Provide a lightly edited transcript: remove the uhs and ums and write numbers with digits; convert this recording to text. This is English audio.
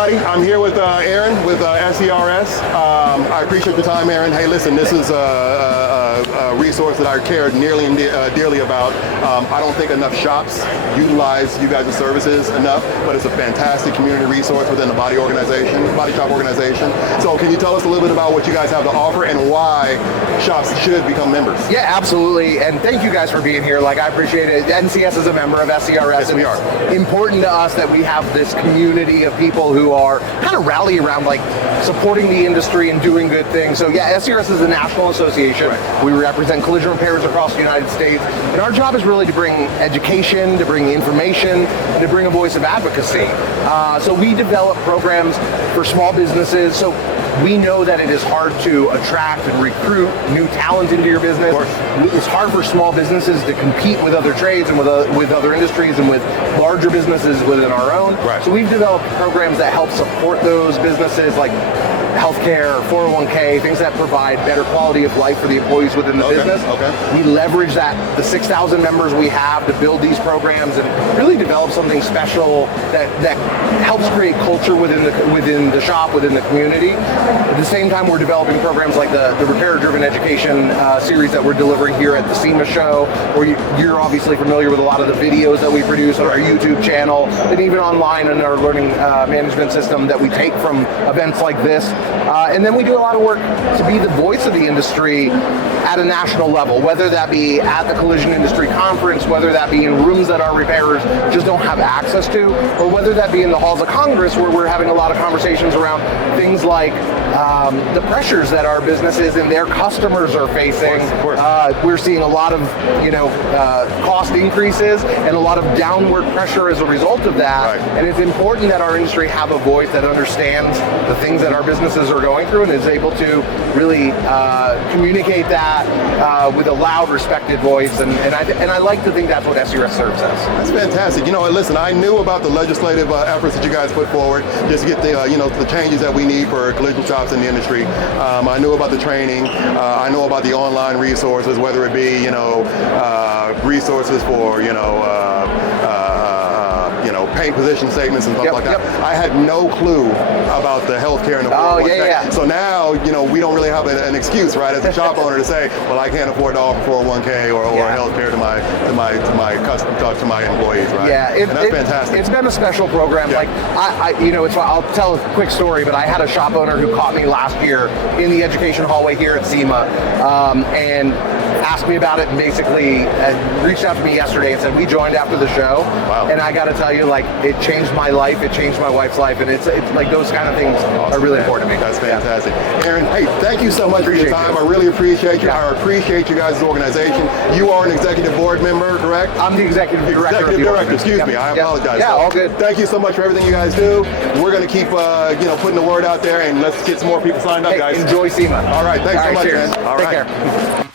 everybody. I'm here with Aaron with SCRS. I appreciate the time, Aaron. Hey, listen, this is a resource that I care nearly and dearly about. I don't think enough shops utilize you guys' services enough, but it's a fantastic community resource within the body shop organization. So can you tell us a little bit about what you guys have to offer and why shops should become members? Yeah, absolutely. And thank you guys for being here. Like, I appreciate it. NCS is a member of SCRS. Yes, we are. It's important to us that we have this community of people who are kind of rally around like supporting the industry and doing good things. So yeah, SCRS is a national association. Right. We represent collision repairers across the United States. And our job is really to bring education, to bring information, and to bring a voice of advocacy. So we develop programs for small businesses. So we know that it is hard to attract and recruit new talent into your business. It's hard for small businesses to compete with other trades and with other industries and with larger businesses within our own. Right. So we've developed programs that help support those businesses, like healthcare, 401k, things that provide better quality of life for the employees within the business. We leverage the 6,000 members we have to build these programs and really develop something special that helps create culture within the shop, within the community. At the same time, we're developing programs like the Repair-Driven Education series that we're delivering here at the SEMA show, where you're obviously familiar with a lot of the videos that we produce on our YouTube channel, and even online in our learning management system that we take from events like this. And then we do a lot of work to be the voice of the industry at a national level, whether that be at the Collision Industry Conference, whether that be in rooms that our repairers just don't have access to, or whether that be in the halls of Congress, where we're having a lot of conversations around things like the pressures that our businesses and their customers are facing. Of course. We're seeing a lot of cost increases and a lot of downward pressure as a result of that. Right. And it's important that our industry have a voice that understands the things that our businesses are going through and is able to really communicate that with a loud, respected voice. And I like to think that's what SCRS serves as. That's fantastic. You know, listen, I knew about the legislative efforts that you guys put forward just to get the changes that we need for collision shops in the industry. I knew about the training. I know about the online resources, whether it be resources for paint position statements and stuff like that. I had no clue about the healthcare and the 401k. So now, we don't really have an excuse, right, as a shop owner to say, well, I can't afford to offer 401k or healthcare to my employees, right? Yeah, and that's fantastic. It's been a special program. Like I'll tell a quick story, but I had a shop owner who caught me last year in the education hallway here at SEMA, and asked me about it, and basically reached out to me yesterday and said, we joined after the show. Wow. And I got to tell you, like, it changed my life, it changed my wife's life, and it's like those kind of things are really important to me. That's fantastic. Aaron, hey, thank you so much for your time. I really appreciate you. I appreciate you guys' organization. You are an executive board member, correct? I'm the executive director. Executive director, excuse me. I apologize. Yeah, all good. Thank you so much for everything you guys do. We're going to keep putting the word out there, and let's get some more people signed up, guys. Enjoy SEMA. All right, thanks so much, cheers. man. All Take right. care.